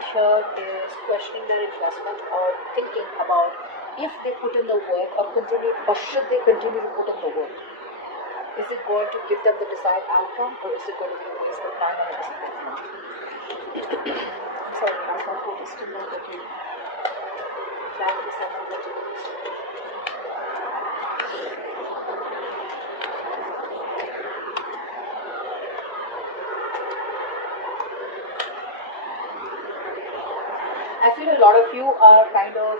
out here is questioning their investment or thinking about if they put in the work or continue, or should they continue to put in the work. Is it going to give them the desired outcome, or is it going to be a waste of time and a disappointment? I'm sorry, I thought it was still not working. That is someone that you I feel a lot of you are kind of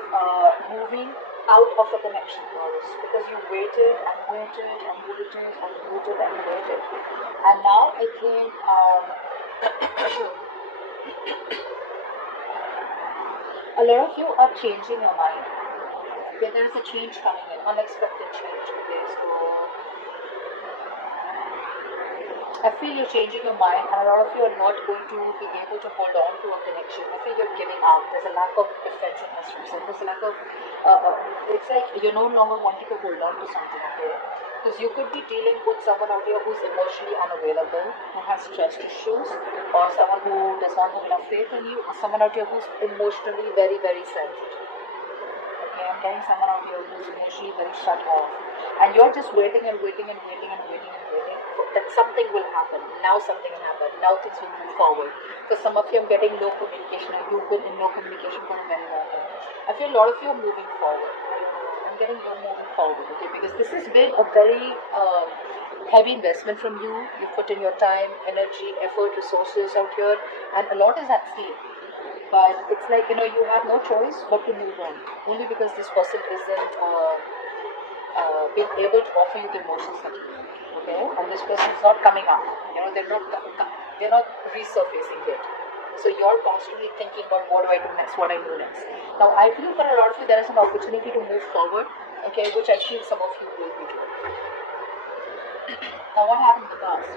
moving out of a connection, Taurus, because you waited and waited and waited and waited and waited. And now I think a lot of you are changing your mind. Okay, there is a change coming in, unexpected change. Okay, so I feel you're changing your mind, and a lot of you are not going to be able to hold on to a connection. I feel you're giving up. There's a lack of defensiveness from some. There's a lack of, it's like you're no longer wanting to hold on to something, okay? Because you could be dealing with someone out here who's emotionally unavailable, who has trust issues, or someone who does not have enough faith in you, or someone out here who's emotionally very, very sensitive. Okay, I'm getting someone out here who's emotionally very shut off. And you're just waiting and waiting and waiting and waiting and waiting that something will happen. Now something will happen. Now things will move forward. For some of you, I'm getting low communication, and you've been in low communication for a very long time. I feel a lot of you are moving forward. I'm getting you moving forward, okay? Because this has been a very heavy investment from you. You've put in your time, energy, effort, resources out here, and a lot is at stake. But it's like, you have no choice but to move on. Only because this person isn't being able to offer you the emotions that you need. Okay? And this person is not coming up. They're not resurfacing yet. So you're constantly thinking about what do I do next, what I do next. Now I feel for a lot of you there is an opportunity to move forward, okay, which I feel some of you will be doing. Now what happened in the past?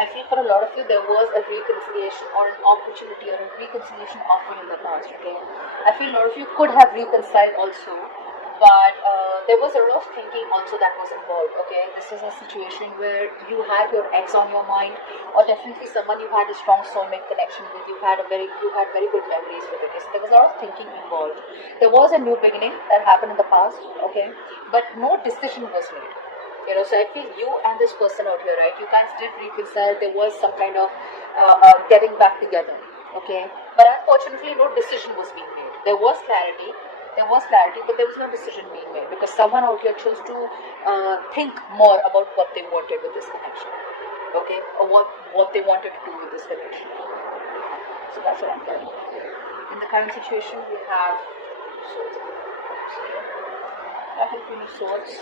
I feel for a lot of you there was a reconciliation or an opportunity or a reconciliation offer in the past, okay? I feel a lot of you could have reconciled also, but there was a lot of thinking also that was involved, okay? This is a situation where you had your ex on your mind, or definitely someone you had a strong soulmate connection with, you had very good memories with it. So there was a lot of thinking involved. There was a new beginning that happened in the past, okay? But no decision was made. So I feel you and this person out here, right? You guys did reconcile. There was some kind of getting back together, okay? But unfortunately, no decision was being made. There was clarity, but there was no decision being made because someone out here chose to think more about what they wanted with this connection, okay? Or what they wanted to do with this connection. So that's what I'm getting. In the current situation, we have swords. I have Queen of Swords.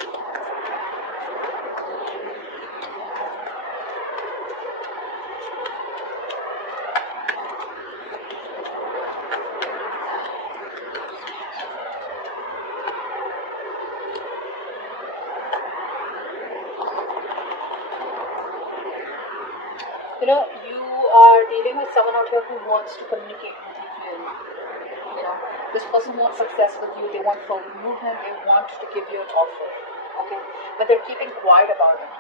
You are dealing with someone out here who wants to communicate with you clearly. This person wants success with you, they want forward movement, they want to give you an offer, okay? But they're keeping quiet about it.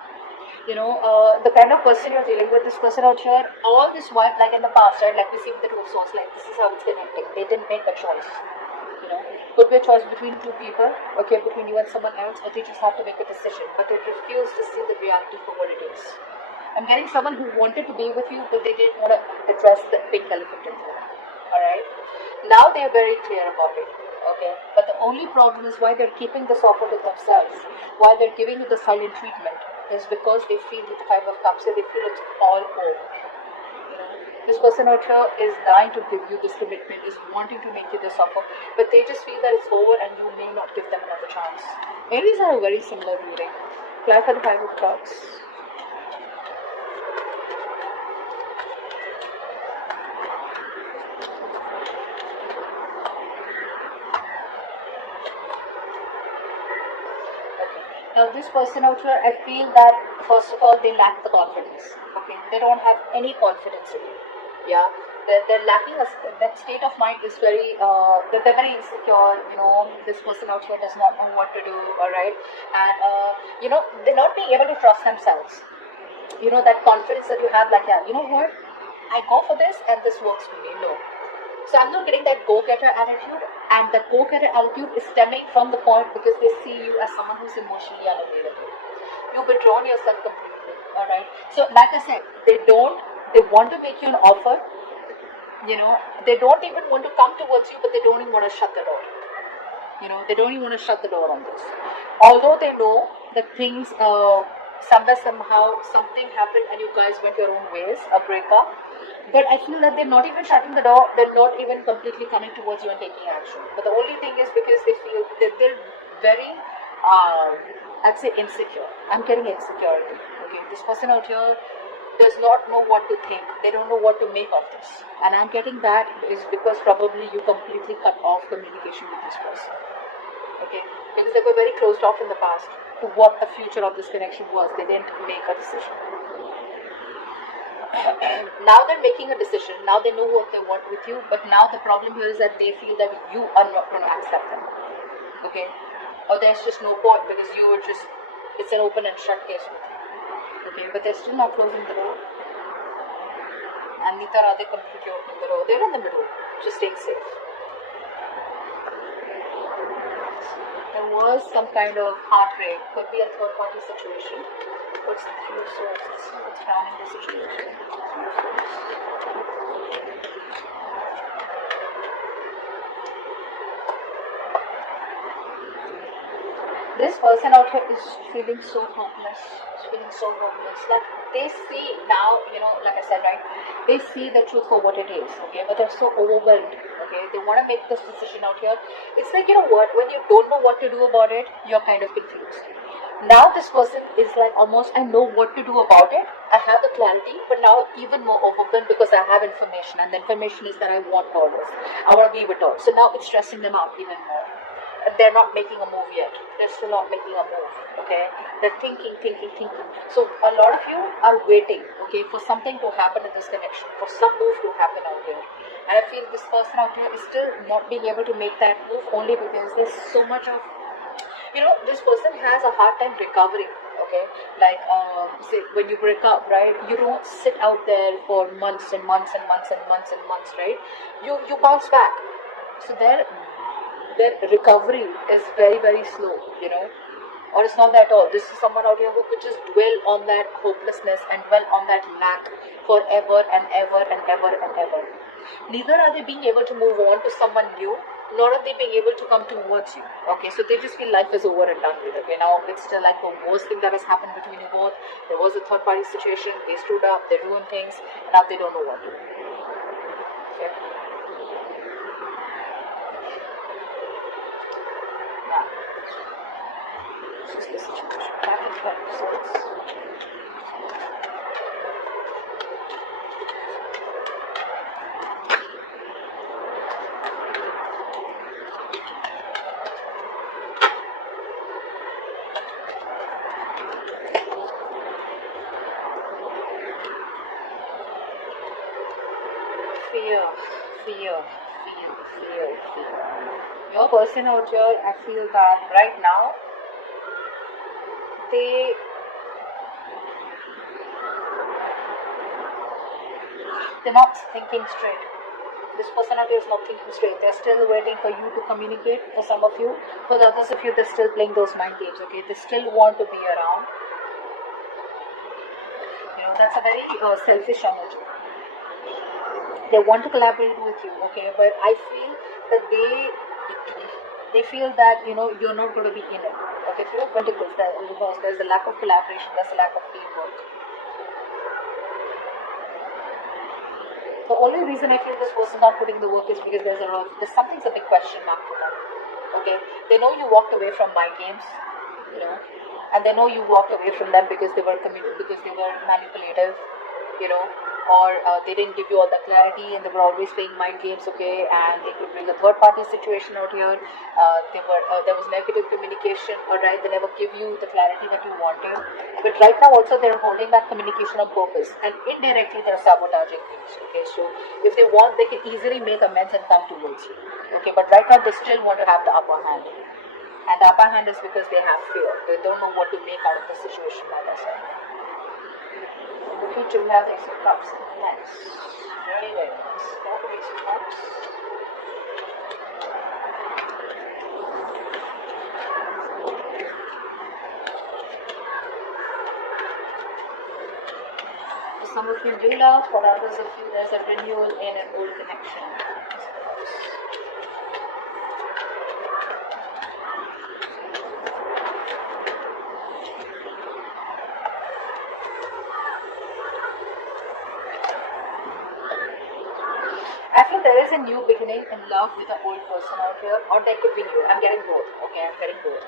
The kind of person you're dealing with, this person out here, all this while, like in the past, right? Like we see with the Two of Swords, like this is how it's been ending. They didn't make a choice. Could be a choice between two people, okay, between you and someone else, or they just have to make a decision. But they refuse to see the reality for what it is. I'm getting someone who wanted to be with you, but they didn't want to address the pink elephant in the room. Alright? Now they're very clear about it. Okay? But the only problem is why they're keeping this offer to themselves, why they're giving you the silent treatment, is because they feel with the Five of Cups, they feel it's all over. This person out here is dying to give you this commitment, is wanting to make you this offer, but they just feel that it's over and you may not give them another chance. Aries are a very similar reading. Clarify the Five of Cups. Now this person out here, I feel that first of all, they lack the confidence. Okay, they don't have any confidence in you. Yeah, they're lacking that state of mind is very. They're very insecure. This person out here does not know what to do. All right, and they're not being able to trust themselves. That confidence that you have, like, yeah, you know what, I go for this and this works for me. No, so I'm not getting that go-getter attitude, and that go-getter attitude is stemming from the point because they see you as someone who's emotionally unavailable. You've withdrawn yourself completely. All right. So, like I said, they want to make you an offer. They don't even want to come towards you, but they don't even want to shut the door. They don't even want to shut the door on this. Although they know that things, somewhere, somehow, something happened and you guys went your own ways, a breakup. But I feel that they're not even shutting the door, they're not even completely coming towards you and taking action. But the only thing is because they feel that they're very, I'd say, insecure. I'm getting insecurity. Okay, this person out here does not know what to think. They don't know what to make of this. And I'm getting that is because probably you completely cut off communication with this person. Okay, because they were very closed off in the past to what the future of this connection was. They didn't make a decision. Now they're making a decision. Now they know what they want with you. But now the problem here is that they feel that you are not going to accept them. Okay, or there's just no point because you were just, it's an open and shut case with you. Okay, but they're still not closing the door. And neither are they completely opening the door. They're in the middle, just staying safe. There was some kind of heartbreak, could be a third party situation. What's the Three of Swords? Let's see what's crowning the situation. This person out here is feeling so hopeless. Like, they see now, like I said, right? They see the truth for what it is, okay? But they're so overwhelmed, okay? They want to make this decision out here. It's like, what? When you don't know what to do about it, you're kind of confused. Now this person is like, almost, I know what to do about it. I have the clarity, but now even more overwhelmed because I have information. And the information is that I want Taurus. I want to be with Taurus. So now it's stressing them out even more. They're not making a move yet. They're still not making a move, okay? They're thinking. So a lot of you are waiting, okay, for something to happen in this connection, for some move to happen out here. And I feel this person out here is still not being able to make that move only because there's so much of, this person has a hard time recovering, okay? Like, say, when you break up, right, you don't sit out there for months and months, right? You bounce back. So their recovery is very, very slow, or it's not that at all. This is someone out here who could just dwell on that hopelessness and dwell on that lack forever and ever and ever and ever. Neither are they being able to move on to someone new, nor are they being able to come towards you. Okay, so they just feel life is over and done with. Okay, now it's still like the worst thing that has happened between you both. There was a third party situation, they screwed up, they ruined things, and now they don't know what to do. Okay. Now, this is the situation. Back in front, so fear. Your person out here, I feel that right now, they're not thinking straight. This person out here is not thinking straight. They're still waiting for you to communicate. For some of you, for the others of you, they're still playing those mind games. Okay, they still want to be around. That's a very selfish energy. They want to collaborate with you, okay, but I feel that they feel that you're not going to be in it. Okay, Three of Pentacles, there's a lack of collaboration, there's a lack of teamwork. The only reason I feel this person's not putting the work is because there's something's a big question mark for them. Okay, they know you walked away from mind games, and they know you walked away from them because they were manipulative. or they didn't give you all the clarity and they were always playing mind games, okay, and they could bring a third party situation out here. There was negative communication, alright, they never give you the clarity that you wanted. But right now also they're holding that communication on purpose, and indirectly they're sabotaging things, okay. So if they want, they can easily make amends and come towards you, okay. But right now they still want to have the upper hand, and the upper hand is because they have fear. They don't know what to make out of the situation, like I said. In the future, we have the Ace of Cups. Nice. Very, very nice. Got the Ace of Cups. For some of you, new love. For others of you, there's a renewal in an old connection. I feel there is a new beginning in love with an old person out here, or there could be new. I'm getting both, okay? I'm getting both.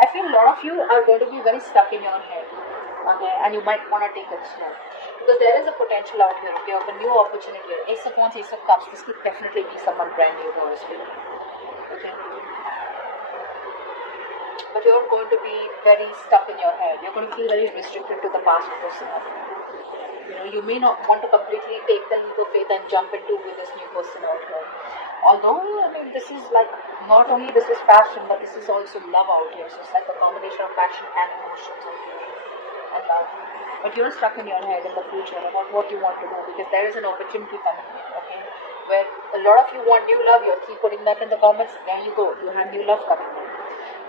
I feel a lot of you are going to be very stuck in your head, okay? And you might want to take it slow. Because there is a potential out here, okay, of a new opportunity. Ace of Wands, Ace of Cups, this could definitely be someone brand new to us, okay? But you're going to be very stuck in your head. You're going to feel very restricted to the past person. You may not want to completely take the leap of faith and jump into with this new person out here. Although, this is like, not only this is passion, but this is also love out here. So it's like a combination of passion and emotions out here. And love. But you're stuck in your head in the future about what you want to do, because there is an opportunity coming in, okay? Where a lot of you want new love, you keep putting that in the comments, there you go, you have new love coming in.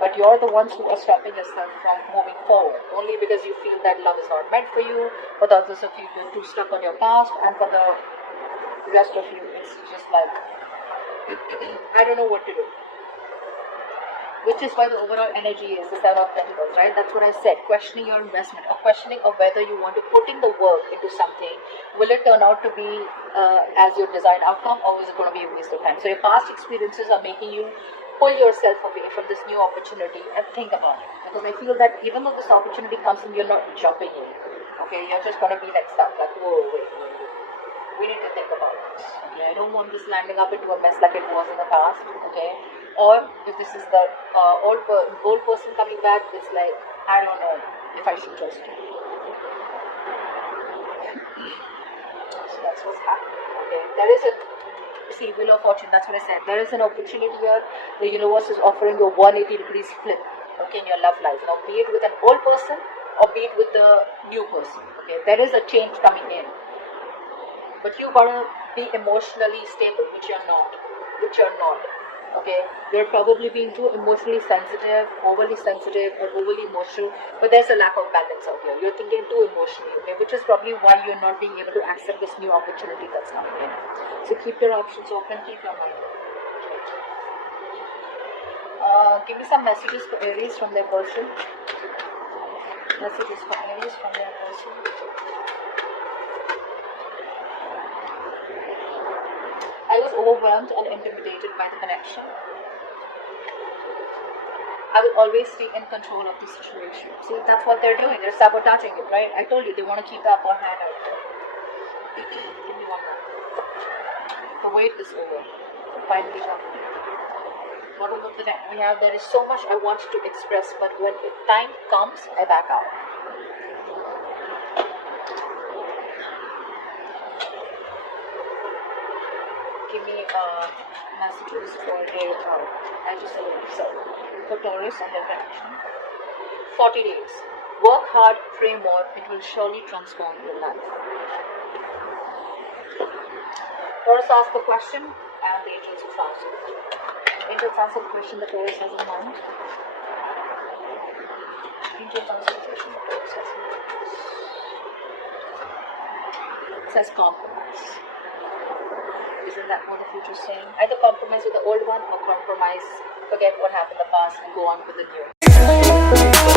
But you're the ones who are stopping yourself from moving forward, only because you feel that love is not meant for you. For the others of you, you're too stuck on your past, and for the rest of you, it's just like, I don't know what to do. Which is why the overall energy is the Seven of Pentacles, right? That's what I said. Questioning your investment, or questioning of whether you want to put in the work into something. Will it turn out to be as your desired outcome, or is it going to be a waste of time? So your past experiences are making you pull yourself away from this new opportunity and think about it. Because I feel that even though this opportunity comes in, you're not jumping in. Okay, you're just going to be like stuck, like, whoa, wait. We need to think about this. Okay, I don't want this landing up into a mess like it was in the past. Okay, or if this is the old person coming back, it's like, I don't know if I should trust you. So that's what's happening. Okay, there is a Wheel of Fortune, that's what I said. There is an opportunity here. The universe is offering you a 180 degrees flip, okay, in your love life. Now, be it with an old person or be it with the new person, okay, there is a change coming in. But you gotta be emotionally stable, which you're not. Okay, you're probably being too emotionally sensitive, or overly emotional, but there's a lack of balance out here. You're thinking too emotionally, okay, which is probably why you're not being able to accept this new opportunity that's coming in. So keep your options open, keep your mind open. Give me some messages for Aries from their person. Messages for Aries from their person. I was overwhelmed and intimidated by the connection. I will always stay in control of the situation. See, that's what they're doing. They're sabotaging it, right? I told you, they want to keep the upper hand out there. Give me one more. The wait is over. Finally happening. What about the time we have? There is so much I want to express, but when time comes, I back out. Give me messages for their I just said so. For Taurus and their connection. 40 days. Work hard, pray more, it will surely transform your life. Taurus asked the question, and the angels will answer. Angels answer the question that Taurus has in mind. Angels answer the question that Taurus has in mind. It says compromise. Isn't that what the future is saying? Either compromise with the old one or compromise, forget what happened in the past and go on with the new.